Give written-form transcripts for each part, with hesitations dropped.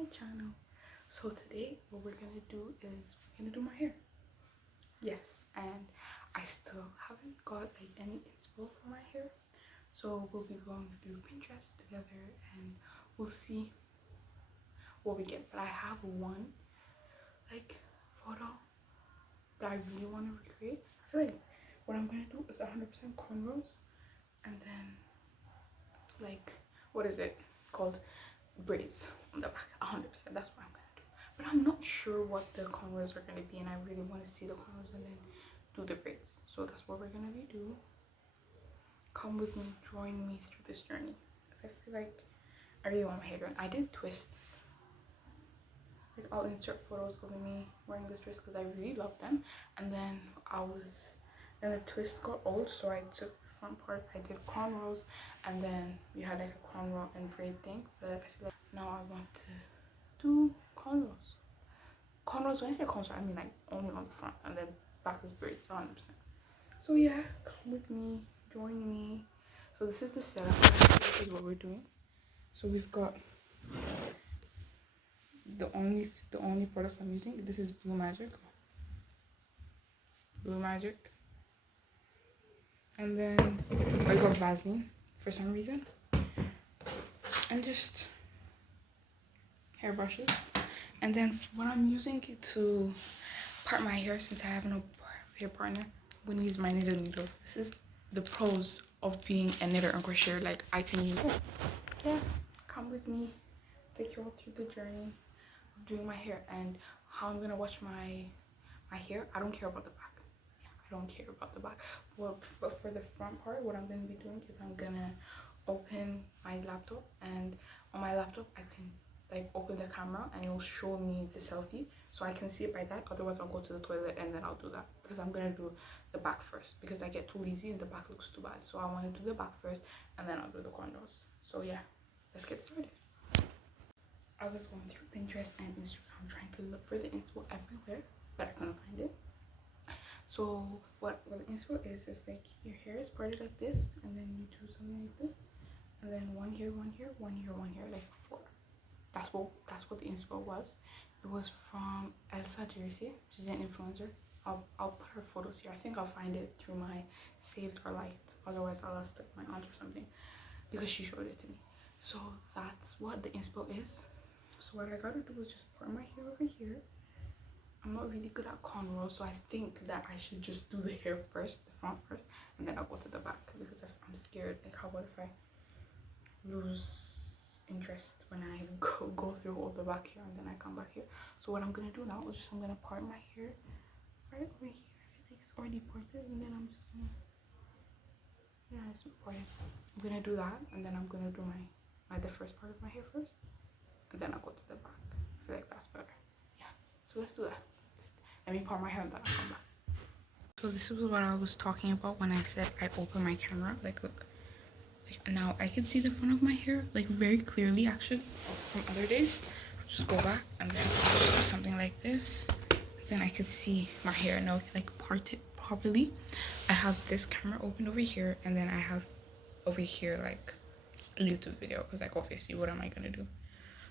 my channel. So today what we're gonna do is we're gonna do my hair. Yes, and I still haven't got like any inspo for my hair, so we'll be going through Pinterest together and we'll see what we get. But I have one like photo that I really want to recreate. I feel like what I'm gonna do is 100% cornrows, and then like, what is it called, braids on the back. 100%, that's what I'm gonna do. But I'm not sure what the cornrows are gonna be, and I really want to see the cornrows and then do the braids. So that's what we're gonna be doing. Come with me, join me through this journey, because I feel like I really want my hair done. I did twists. Like, I'll insert photos of me wearing the twists because I really love them. And then the twists got old, so I took the front part, I did cornrows, and then we had like a cornrow and braid thing. But I feel like now I want to do cornrows. Cornrows, when I say cornrows, I mean like only on the front, and then back is braids, 100%. So yeah, come with me, join me. So this is the setup. This is what we're doing. So we've got the only products I'm using. This is Blue Magic, and then I got Vaseline for some reason, and just hair brushes. And then what I'm using to part my hair, since I have no hair partner, I'm gonna use my knitted needles. This is the pros of being a knitter and crocheter. Like, I can use it. Yeah, come with me, take you all through the journey of doing my hair and how I'm gonna wash my hair. I don't care about the back. Yeah, I don't care about the back. But for the front part, what I'm gonna be doing is I'm gonna open my laptop, and on my laptop I can like open the camera and it will show me the selfie, so I can see it by that. Otherwise I'll go to the toilet and then I'll do that, because I'm gonna do the back first, because I get too lazy and the back looks too bad. So I want to do the back first and then I'll do the cornrows. So yeah, let's get started. I was going through Pinterest and Instagram trying to look for the inspo everywhere, but I couldn't find it. So what the inspo is like, your hair is parted like this, and then you do something like this, and then one here, one here, one here, one here, like 4. That's what the inspo was. It was from Elsa Jersey. She's an influencer. I'll put her photos here. I think I'll find it through my saved or liked. Otherwise I'll ask my aunt or something, because she showed it to me. So that's what the inspo is. So what I gotta do is just part my hair over here. I'm not really good at cornrows, so I think that I should just do the hair first, the front first, and then I'll go to the back, because I'm scared. Like, what if I lose interest when I go through all the back here and then I come back here? So what I'm gonna do now is I'm gonna part my hair right over here. I feel like it's already parted, and then I'm just gonna, yeah, it's parted. I'm gonna do that, and then I'm gonna do the first part of my hair first, and then I'll go to the back. I feel like that's better. Yeah, so let's do that. Let me part my hair and then I'll come back. So this is what I was talking about when I said I open my camera. Like, look, like now I can see the front of my hair like very clearly, actually, from other days. I'll just go back and then I'll do something like this, then I could see my hair now, like part it properly. I have this camera open over here, and then I have over here like a YouTube video, because like obviously what am I gonna do?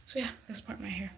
So yeah, let's part my hair.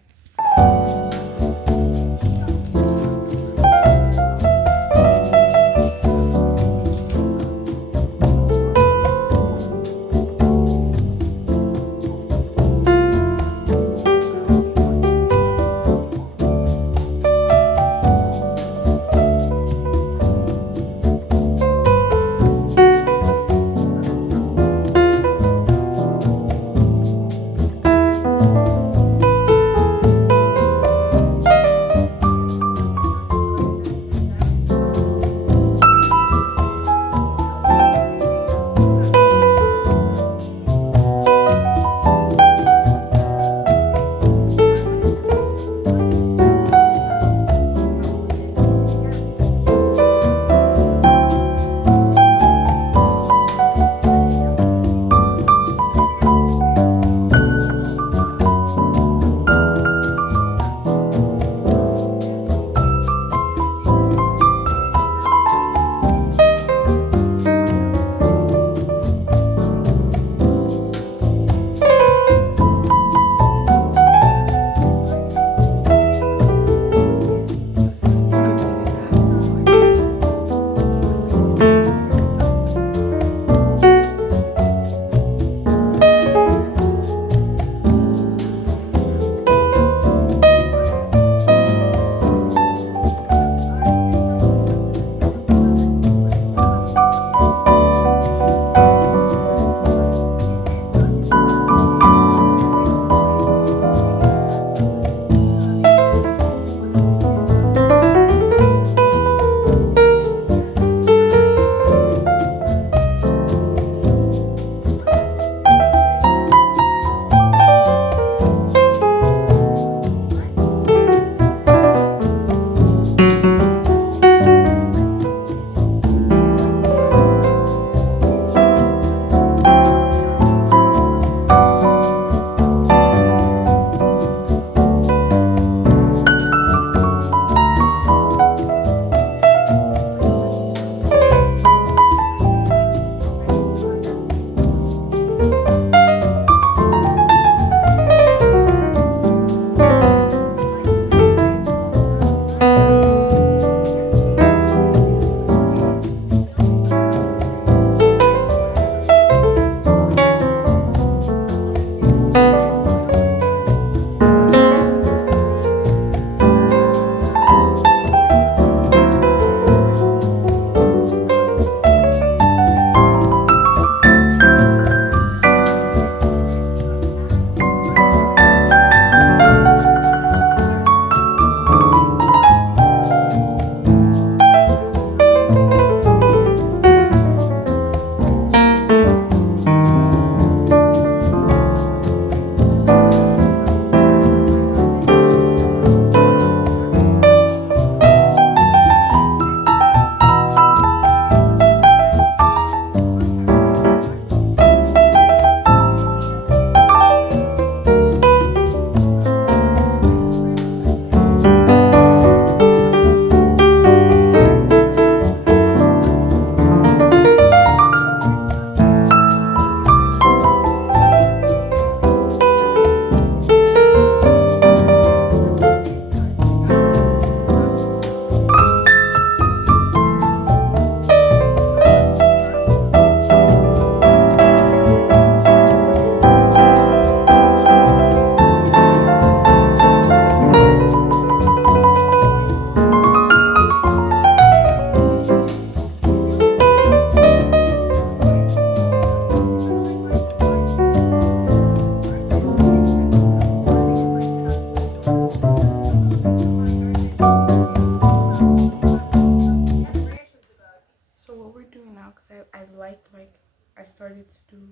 like I started to do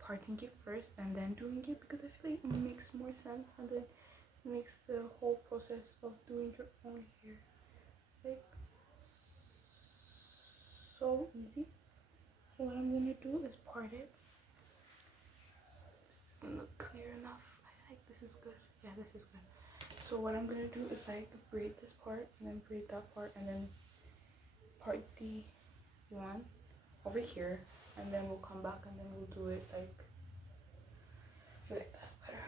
parting it first and then doing it, because I feel like it makes more sense, and then it makes the whole process of doing your own hair like so easy. So what I'm gonna do is part it. This doesn't look clear enough. I feel like this is good. Yeah, this is good. So what I'm gonna do is like braid this part and then braid that part and then part the one over here, and then we'll come back and then we'll do it like, I feel like that's better.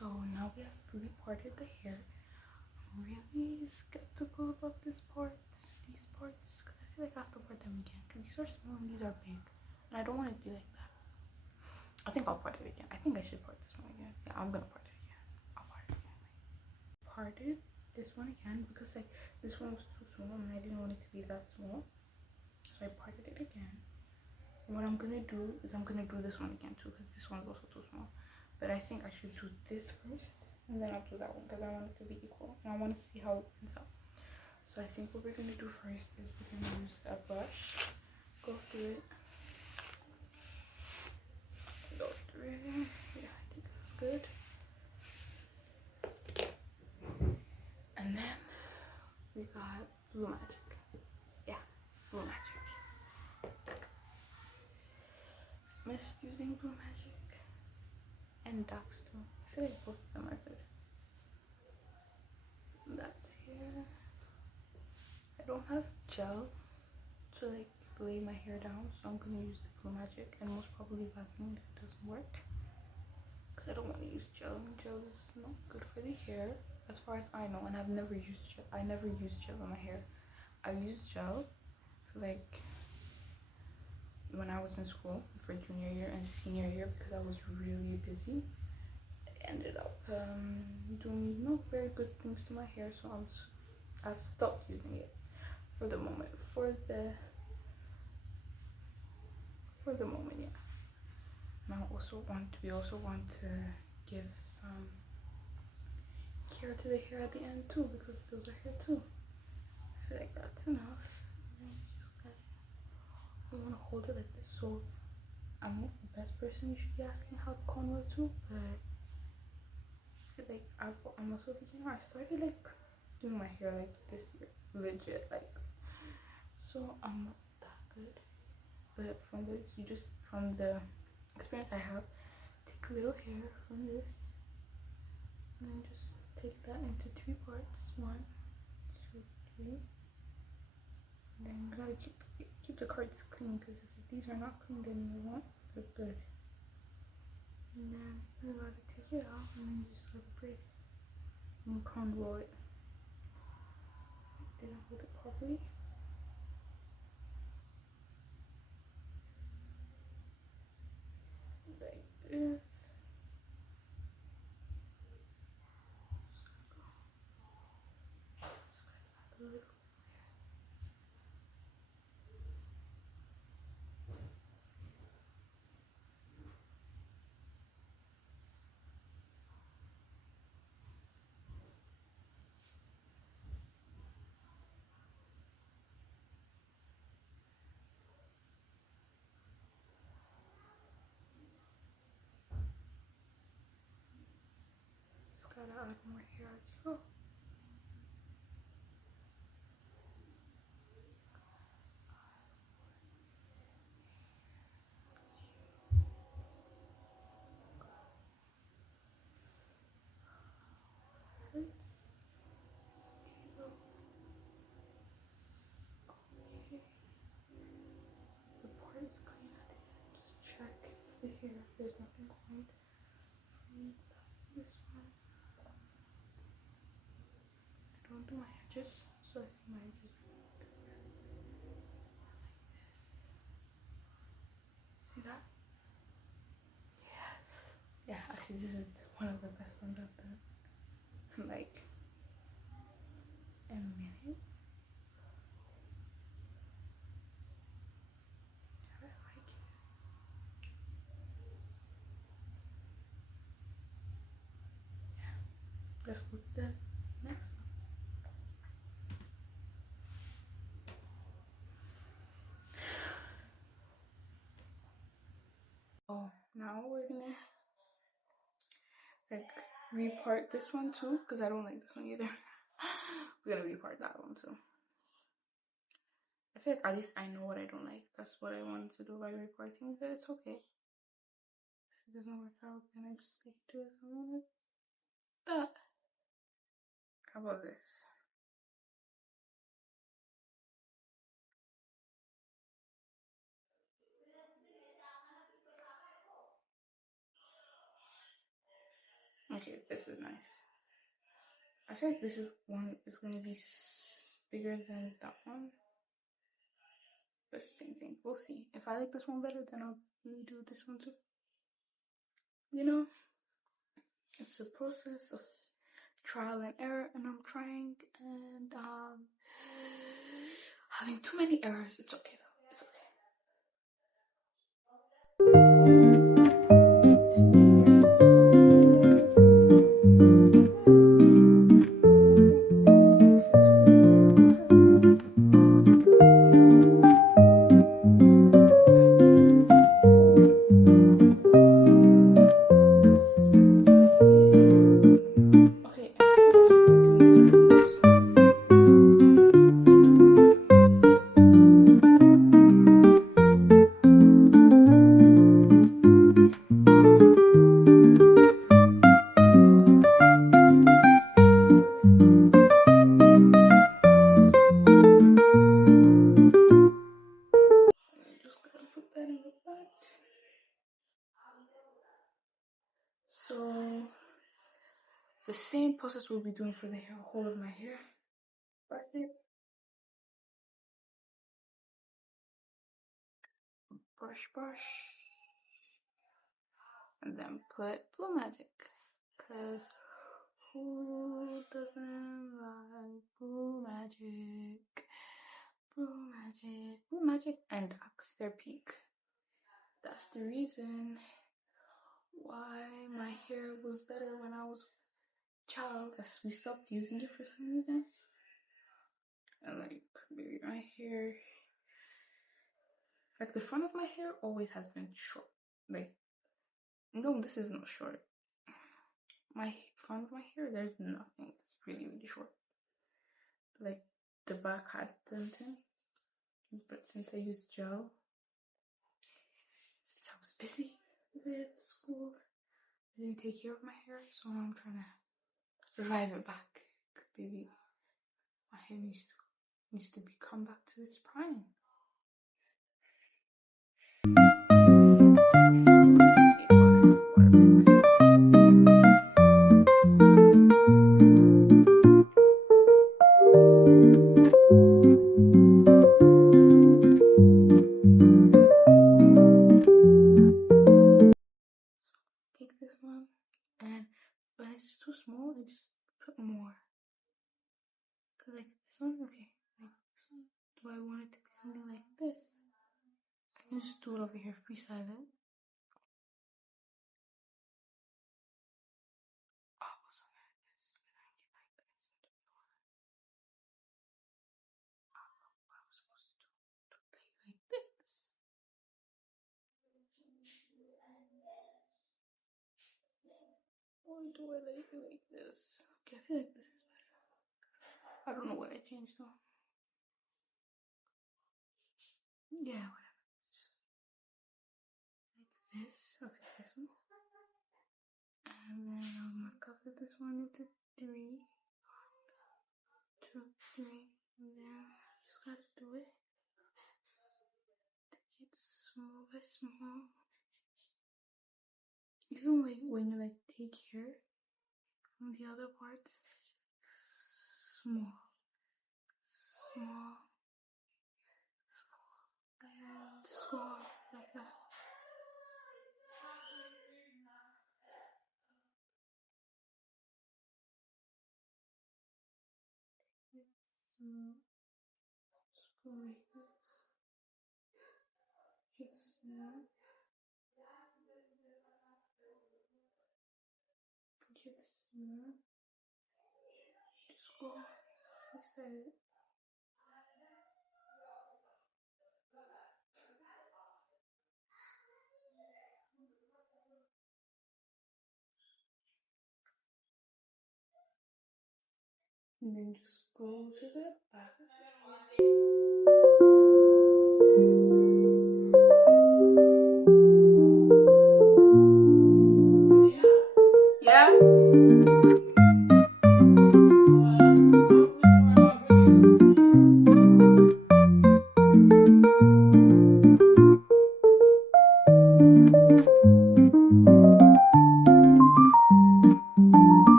So now we have fully parted the hair. I'm really skeptical about these parts, because I feel like I have to part them again, because these are small and these are big, and I don't want it to be like that. I think I'll part it again. I think I should part this one again. Yeah, I'm gonna part it again. I'll part it again. Parted this one again because like this one was too small and I didn't want it to be that small, so I parted it again. And what I'm gonna do is I'm gonna do this one again too, because this one is also too small. But I think I should do this first and then I'll do that one, because I want it to be equal and I want to see how it ends up. So I think what we're gonna do first is we're gonna use a brush, go through it, yeah, I think that's good. And then we got Blue Magic. Yeah, Blue Magic. Missed using Blue Magic and Docs too. I feel like both of them are good. That's here. I don't have gel to like lay my hair down, so I'm gonna use the Blue Magic and most probably Vaseline if it doesn't work, because I don't want to use gel. Gel is not good for the hair as far as I know, and I've never used gel. I never used gel on my hair. I used gel for like when I was in school for junior year and senior year, because I was really busy. I ended up doing not very good things to my hair, so I've stopped using it for the moment. For the moment, yeah. Now we also want to give some care to the hair at the end too, because those are hair too. I feel like that's enough. And then I want to hold it like this, so I'm not the best person you should be asking how to cornrow too, but I feel like I'm also a beginner. I started like doing my hair like this year, legit, like, so I'm not that good. But from the experience I have, take a little hair from this and then just take that into 3 parts. 1, 2, 3. And then you gotta keep the cards clean, because if these are not clean, then you won't look good. And then you gotta take it out and then you just gotta braid it and cornrow it. Didn't hold it properly. Like this. try to add more hair as you go. Right. Okay. The part is clean at the end. Just check the hair. There's nothing going from that to this one. I don't do my edges, so I think my edges are like this. See that? Yes. Yeah, actually this is one of the best ones I've done. Like in a minute. I like it. Yeah. Let's go to the next one. Oh, now we're gonna like repart this one too, because I don't like this one either. We're gonna repart that one too. I feel like at least I know what I don't like. That's what I wanted to do by reporting, but it's okay. If it doesn't work out, then I just stick to it. Something like that. How about this? Okay, this is nice. I feel like this is one is gonna be bigger than that one. But same thing. We'll see. If I like this one better, then I'll redo this one too. You know, it's a process of trial and error, and I'm trying, and having too many errors. It's okay though. It's okay. So the same process we'll be doing for the whole of my hair. Right here. Brush. And then put Blue Magic. Cause who doesn't like Blue Magic? Blue Magic and Axe their peak. That's the reason why my hair was better when I was a child. Cause we stopped using it for some reason. And like, baby, my hair, like the front of my hair always has been short. Like, no, this is not short. My front of my hair, there's nothing. It's really short. Like the back had something, but since I used gel, since I was busy with school, I didn't take care of my hair, so now I'm trying to revive it back. Cause baby, my hair needs to come back to its prime. Take this one, and when it's too small, I just put more. Cause like this one, okay, like this one, do I want it to be something like this? I can just do it over here, freestyle it. Or do I like it like this? Okay, I feel like this is better. I don't know what I changed though. Yeah, whatever. Like this. I'll take this one. And then I'll mark up this one into 3. 2, 3. And then just gotta do it. Take it small by small. Even like when you like take hair from the other parts, small, small, and small, like that. So, just go like this. Just now. Get small. Just go beside it. And then just go to the back. Yeah?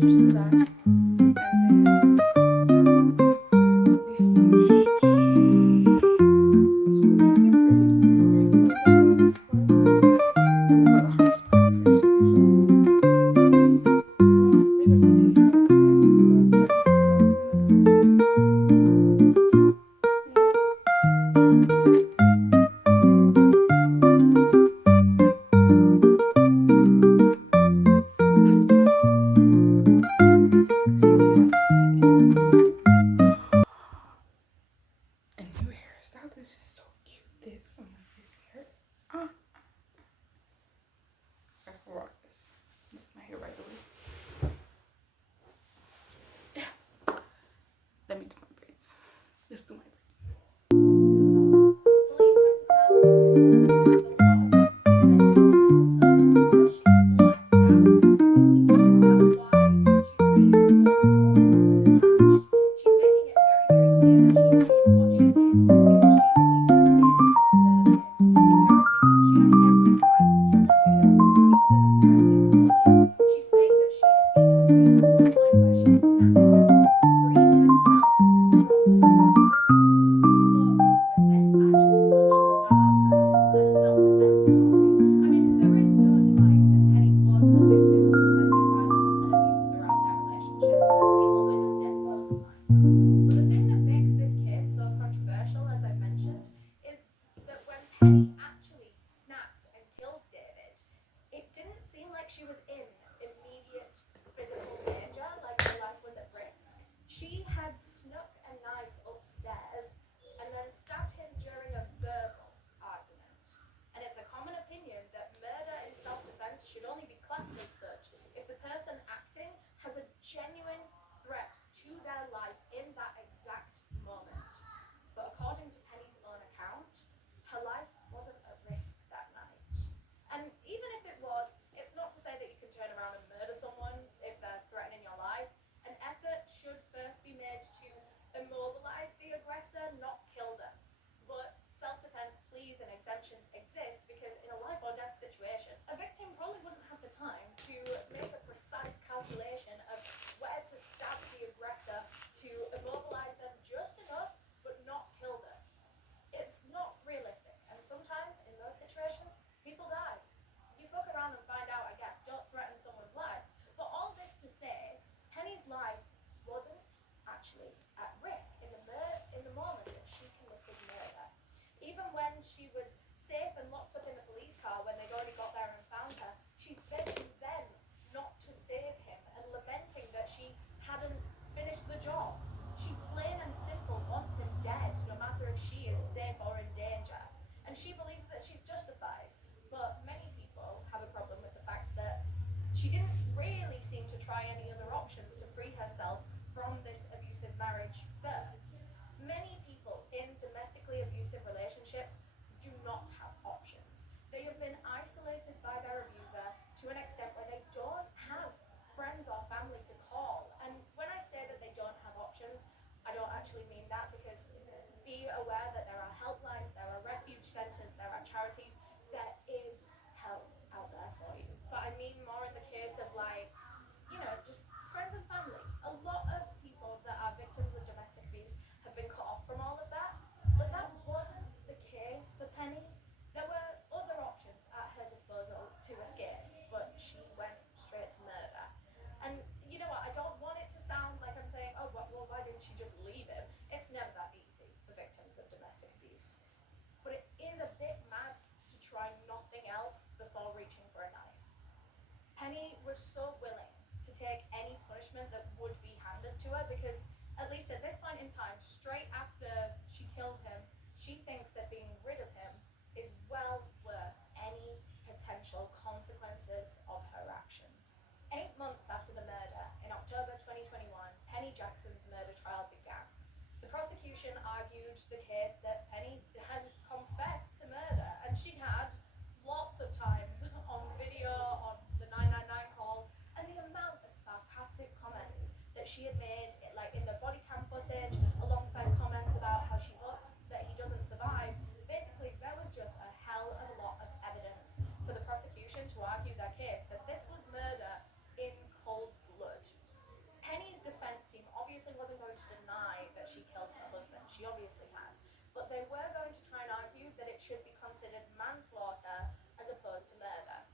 just do that, and then we finished squeezing your braids. Alright, so the hardest part. Well, the hardest part first. So the braids are gonna take some time, but at least they're not gonna. Yeah. Okay, I'm just making a new hairstyle. This is so cute. This, I like this hair. Ah, I forgot this. This is my hair, by the way. Yeah. Let me do my braids. Let's do my braids. Police couldn't tell if this was in some sort of a mental episode or she blacked out completely. Is that why she's being so cold and attached? She's making it very, very clear that she did what she did because she believes that David deserved it. In her opinion, she had every right to kill him because he was an aggressive bully. She's saying that she had been abused to a point where she snapped and freed herself from her prison. But was this actually much darker than a self-defense story? I mean, there is no denying that Penny was a victim of domestic violence and abuse throughout their relationship. People witnessed it all the time. But the thing that makes this case so controversial, as I've mentioned, is that when Penny actually snapped and killed David, it didn't seem like she was in immediate physical danger, like her life was at risk. She had snuck a knife upstairs and then stabbed him during a verbal argument. And it's a common opinion that murder in self defense should only be classed as such if the person acting has a genuine threat to their life in that exact moment. But according to Penny's own account, her life wasn't at risk that night. And even if it was, it's not to say that you can turn around and murder someone if they're threatening your life. An effort should first be made to immobilize the aggressor, not kill them. But self-defense pleas and exemptions exist because in a life or death situation, a victim probably wouldn't have the time to make a precise calculation of where to stab the aggressor to immobilize them just enough but not kill them. It's not realistic, and sometimes in those situations, people die. You fuck around and find out, I guess. Don't threaten someone's life. But all this to say, Penny's life wasn't actually at risk in the moment that she committed murder. Even when she was safe and locked up in the police car when they'd already got there and found her, she's begging them not to save him and lamenting that she hadn't finished the job. She plain and simple wants him dead, no matter if she is safe or in danger. And she believes that she's justified. But many people have a problem with the fact that she didn't really seem to try any other options to free herself from this abusive marriage first. Many people in domestically abusive relationships do not have options. They have been isolated by their abuser to an extent where they don't have friends or family to call. And when I say that they don't have options, I don't actually mean that because be aware that there are helplines, there are refuge centres, there are charities. There is help out there for you. But I mean more in the case of like, just friends and family. A lot of people that are victims of domestic abuse have been cut off from all of that. But that wasn't the case for Penny. There were other options at her disposal to escape, but she went straight to murder. And you know what? I don't want it to sound like I'm saying, oh, well, why didn't she just leave him? It's never that easy for victims of domestic abuse. But it is a bit mad to try nothing else before reaching for a knife. Penny was so willing to take any punishment that would be handed to her because, at least at this point in time, straight after she killed him, she thinks that being rid of him is well worth any potential consequences of her actions. 8 months after the murder, in October 2021, Penny Jackson's murder trial began. The prosecution argued the case that Penny had confessed to murder, and she had lots of times on video, on the 999 call, and the amount of sarcastic comments that she had made, like in the body cam footage, alongside comments about how she hopes that he doesn't survive. Basically, there was just a hell of a lot of evidence for the prosecution to argue their case that this was murder in cold blood. she obviously had. But they were going to try and argue that it should be considered manslaughter as opposed to murder.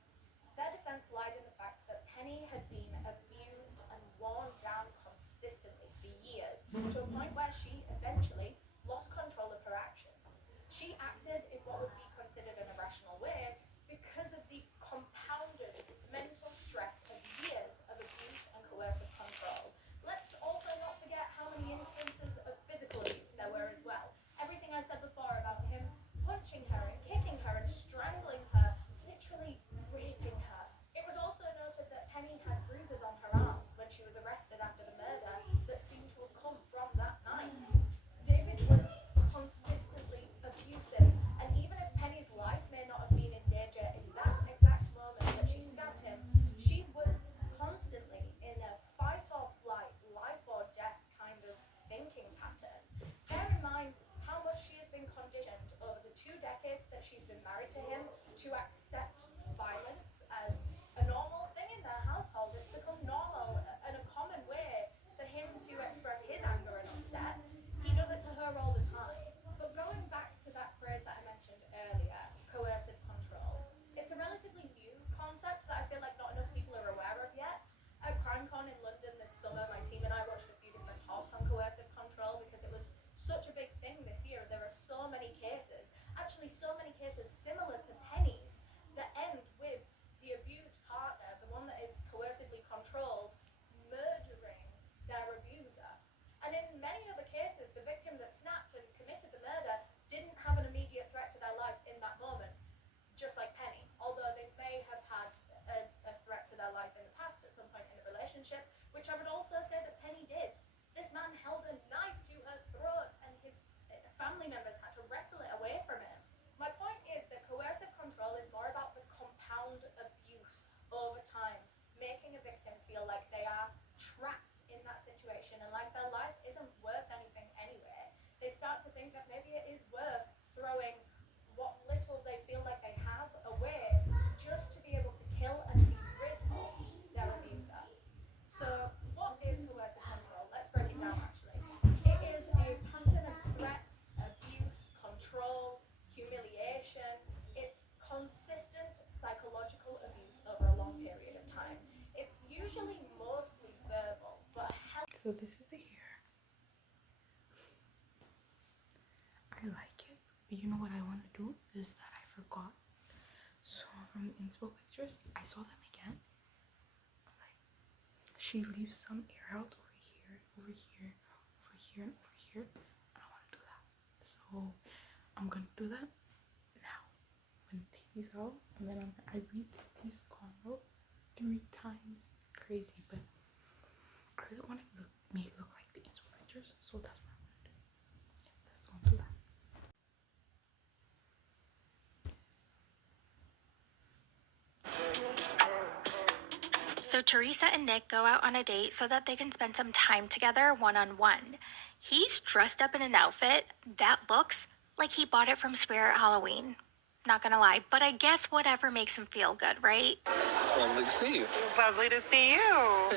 Their defense lied in the fact that Penny had been abused and worn down consistently for years, to a point where she eventually lost control of her actions. She acted in what would be considered an irrational way because of the compounded mental stress of years of abuse and coercive control. Let's also not forget how many instances of physical abuse there were as well. Everything I said before about him punching her and kicking her and strangling her, literally raping her. It was also noted that Penny had bruises on her arms when she was arrested after the murder that seemed to have come from that night. David was consistently abusive, and even if Penny's life may not have been in danger in that exact moment that she stabbed him, she was constantly in a fight or flight, life or death kind of thinking pattern. Bear in mind how much she has been conditioned over the 2 decades that she's been married to him to accept violence as a normal thing in their household. It's become normal and a common way for him to express his anger and upset. He does it to her all the time. But going back to that phrase that I mentioned earlier, coercive control, it's a relatively new concept that I feel like not enough people are aware of yet. At CrimeCon in London this summer, my team and I watched a few different talks on coercive control because it was such a big thing this year. There are so many cases, actually so many cases similar to Penny's, that end with the abused partner, the one that is coercively controlled, murdering their abuser. And in many other cases, the victim that snapped and committed the murder didn't have an immediate threat to their life in that moment, just like Penny, although they may have had a threat to their life in the past at some point in the relationship, which I would also say that Penny did. This man held a knife to her throat and his family members had to wrestle it away from him. My point is that coercive control is more about the compound abuse over time, making a victim feel like they are trapped in that situation and like their life isn't worth anything anyway. They start to think that maybe it is worth throwing what little they feel like they have away just to be able to kill and be rid of their abuser. So what is coercive control? Let's break it down actually. It is a pattern of threats, abuse, control, humiliation. It's consistent psychological abuse over a long period of time. It's usually mostly verbal, but So this is the hair. I like it, but you know what I want to do is that I forgot. So from inspo pictures, I saw them again. Like she leaves some air out over here, over here, over here, and over here, and I want to do that. So I'm gonna do that now when the TV's out, and then I read these cornrows 3 times. Crazy, but I really want to make it look like the inspo pictures, so that's what I'm gonna do. Yeah, let's go and do that. So Teresa and Nick go out on a date so that they can spend some time together one-on-one. He's dressed up in an outfit that looks like he bought it from Spirit Halloween. Not gonna lie, but I guess whatever makes him feel good, right? Lovely to see you. Lovely to see you.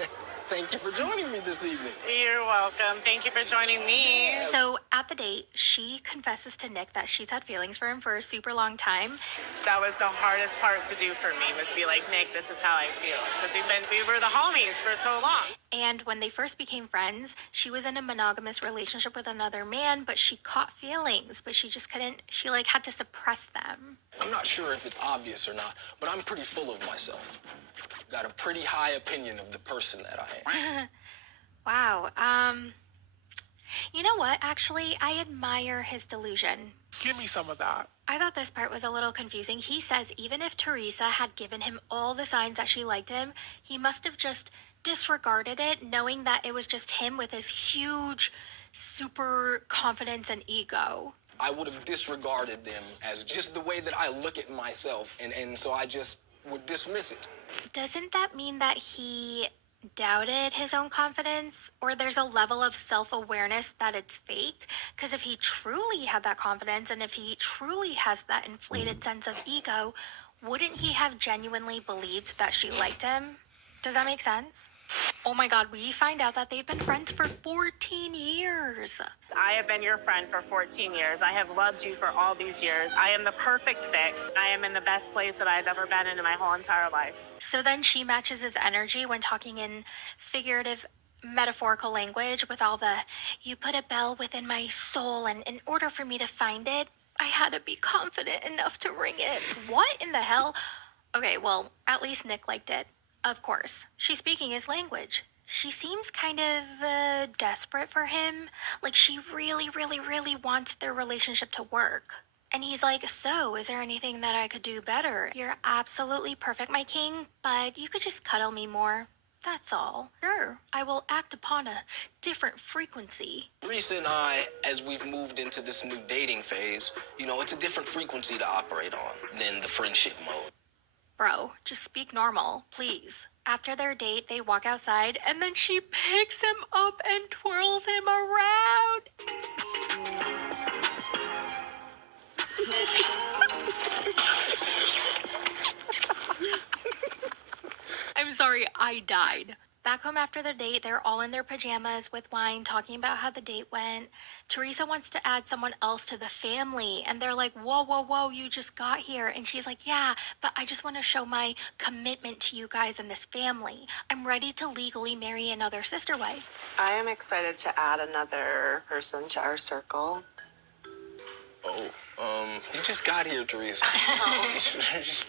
Thank you for joining me this evening. You're welcome. Thank you for joining me. So at the date, she confesses to Nick that she's had feelings for him for a super long time. That was the hardest part to do for me, was be like, Nick, this is how I feel. Because we were the homies for so long. And when they first became friends, she was in a monogamous relationship with another man, but she caught feelings, but she just couldn't, she like had to suppress them. I'm not sure if it's obvious or not, but I'm pretty full of myself. Got a pretty high opinion of the person that I am. Wow. You know what? Actually, I admire his delusion. Give me some of that. I thought this part was a little confusing. He says even if Teresa had given him all the signs that she liked him, he must have just disregarded it, knowing that it was just him with his huge, super confidence and ego. I would have disregarded them as just the way that I look at myself, and so I just would dismiss it. Doesn't that mean that he doubted his own confidence, or there's a level of self-awareness that it's fake? Because if he truly had that confidence and if he truly has that inflated sense of ego, wouldn't he have genuinely believed that she liked him? Does that make sense? Oh my god, we find out that they've been friends for 14 years. I have been your friend for 14 years. I have loved you for all these years. I am the perfect fit. I am in the best place that I've ever been in my whole entire life. So then she matches his energy when talking in figurative metaphorical language with all the you put a bell within my soul, and in order for me to find it, I had to be confident enough to ring it. What in the hell? Okay, well, at least Nick liked it. Of course. She's speaking his language. She seems kind of desperate for him. Like she really, really, really wants their relationship to work. And he's like, so, is there anything that I could do better? You're absolutely perfect, my king, but you could just cuddle me more. That's all. Sure, I will act upon a different frequency. Teresa and I, as we've moved into this new dating phase, it's a different frequency to operate on than the friendship mode. Bro, just speak normal, please. After their date, they walk outside, and then she picks him up and twirls him around. I'm sorry, I died. Back home after the date, they're all in their pajamas with wine, talking about how the date went. Teresa wants to add someone else to the family, and they're like, whoa, whoa, whoa, you just got here. And she's like, yeah, but I just want to show my commitment to you guys and this family. I'm ready to legally marry another sister wife. I am excited to add another person to our circle. You just got here, Teresa.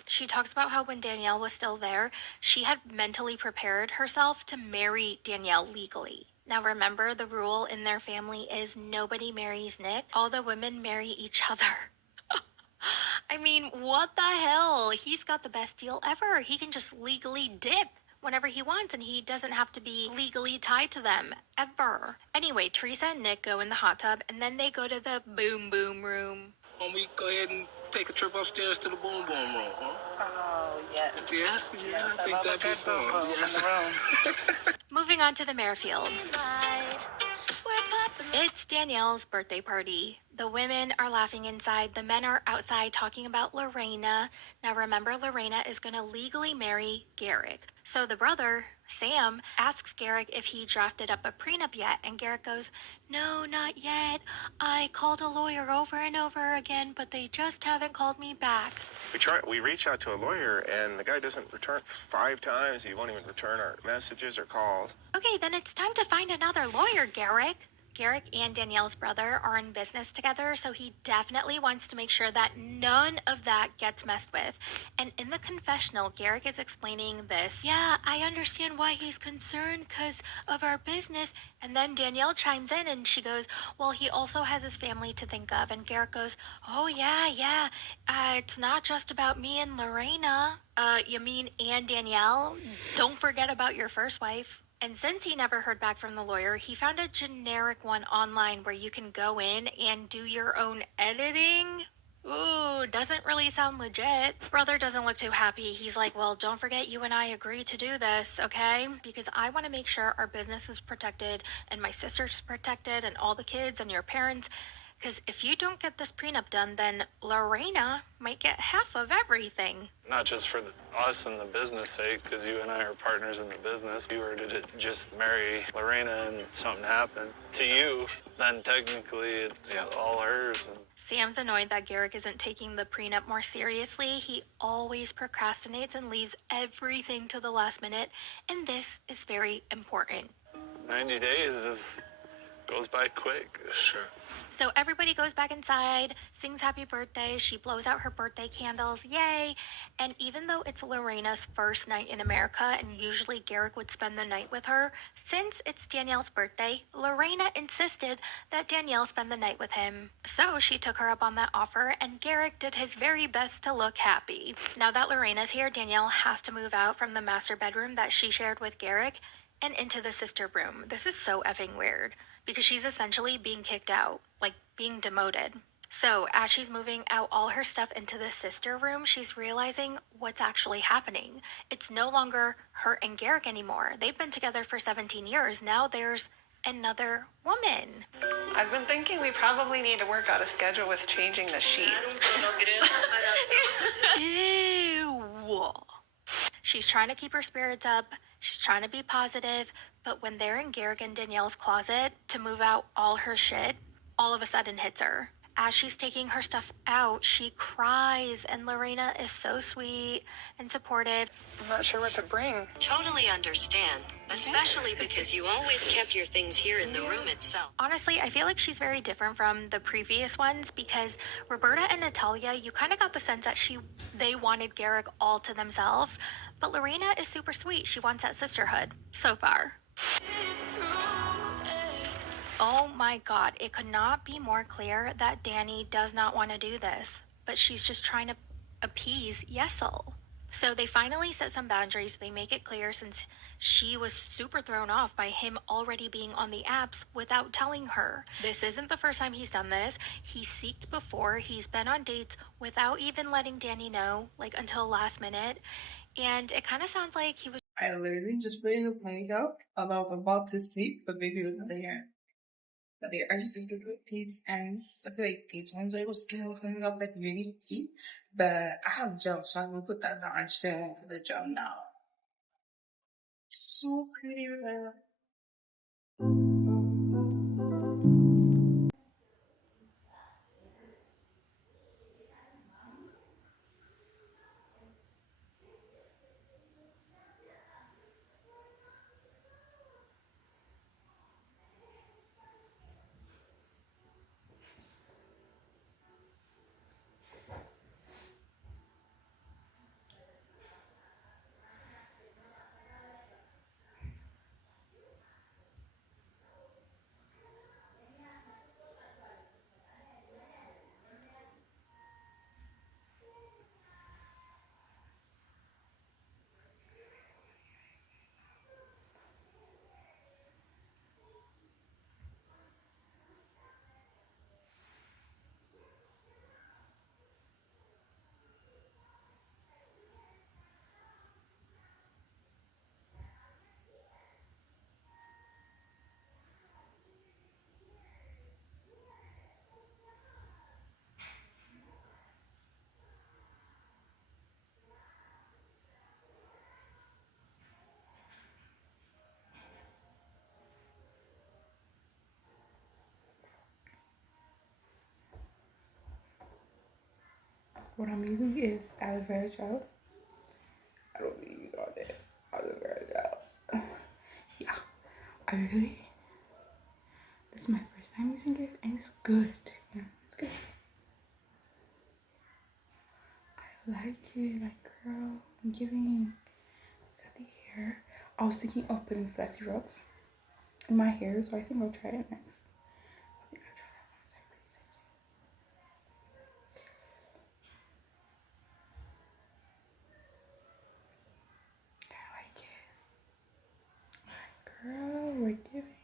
She talks about how when Danielle was still there, she had mentally prepared herself to marry Danielle legally. Now remember, the rule in their family is nobody marries Nick. All the women marry each other. I mean, what the hell? He's got the best deal ever. He can just legally dip whenever he wants, and he doesn't have to be legally tied to them, ever. Anyway, Teresa and Nick go in the hot tub, and then they go to the boom boom room. Why don't we go ahead and take a trip upstairs to the boom boom room, huh? Oh, yes. Yeah, Yes, I think that'd be fun. Yes. Moving on to the Merrifields. It's Danielle's birthday party. The women are laughing inside. The men are outside talking about Lorena. Now remember, Lorena is going to legally marry Garrick. So the brother, Sam, asks Garrick if he drafted up a prenup yet. And Garrick goes, no, not yet. I called a lawyer over and over again, but they just haven't called me back. We reach out to a lawyer, and the guy doesn't return 5 times. He won't even return our messages or calls. Okay, then it's time to find another lawyer, Garrick. Garrick and Danielle's brother are in business together, so he definitely wants to make sure that none of that gets messed with. And in the confessional, Garrick is explaining this. Yeah, I understand why he's concerned because of our business. And then Danielle chimes in and she goes, well, he also has his family to think of. And Garrick goes, oh, yeah. It's not just about me and Lorena. You mean and Danielle? Don't forget about your first wife. And since he never heard back from the lawyer, he found a generic one online where you can go in and do your own editing. Ooh, doesn't really sound legit. Brother doesn't look too happy. He's like, well, don't forget you and I agreed to do this, okay? Because I want to make sure our business is protected and my sister's protected and all the kids and your parents. Because if you don't get this prenup done, then Lorena might get half of everything. Not just for us and the business sake, because you and I are partners in the business. If you were to just marry Lorena and something happened to you, then technically it's all hers. Sam's annoyed that Garrick isn't taking the prenup more seriously. He always procrastinates and leaves everything to the last minute, and this is very important. 90 days just goes by quick. Sure. So everybody goes back inside, sings happy birthday, she blows out her birthday candles, yay! And even though it's Lorena's first night in America and usually Garrick would spend the night with her, since it's Danielle's birthday, Lorena insisted that Danielle spend the night with him. So she took her up on that offer and Garrick did his very best to look happy. Now that Lorena's here, Danielle has to move out from the master bedroom that she shared with Garrick and into the sister room. This is so effing weird because she's essentially being kicked out, like being demoted. So as she's moving out all her stuff into the sister room, she's realizing what's actually happening. It's no longer her and Garrick anymore. They've been together for 17 years. Now there's another woman. I've been thinking we probably need to work out a schedule with changing the sheets. Ew. She's trying to keep her spirits up She's trying to be positive, but when they're in Garrick and Danielle's closet to move out all her shit, all of a sudden hits her. As she's taking her stuff out, she cries, and Lorena is so sweet and supportive. I'm not sure what to bring. Totally understand, especially because you always kept your things here in the room itself. Honestly, I feel like she's very different from the previous ones because Roberta and Natalia, you kind of got the sense that they wanted Garrick all to themselves, but Lorena is super sweet. She wants that sisterhood so far. Oh my god, it could not be more clear that Danny does not want to do this, but she's just trying to appease Yesel. So they finally set some boundaries. They make it clear since she was super thrown off by him already being on the apps without telling her. This isn't the first time he's done this. He's seeked before. He's been on dates without even letting Danny know, like until last minute. And it kind of sounds like he was. I literally just put in a ponytail while I was about to sleep, but baby was not there. But they are just to put these ends. I feel like these ones are supposed to be coming up like really deep. But I have gel, so I'm gonna put that on still for the gel now. So pretty with that. What I'm using is aloe vera gel. I don't really use all that aloe vera gel. Yeah, I really. This is my first time using it, and it's good. Yeah, it's good. I like it, like girl. I'm giving. Got the hair. I was thinking of putting flexi rocks in my hair, so I think I'll try it next. I think I'll try that once I really like it. I like it. Girl, we're giving.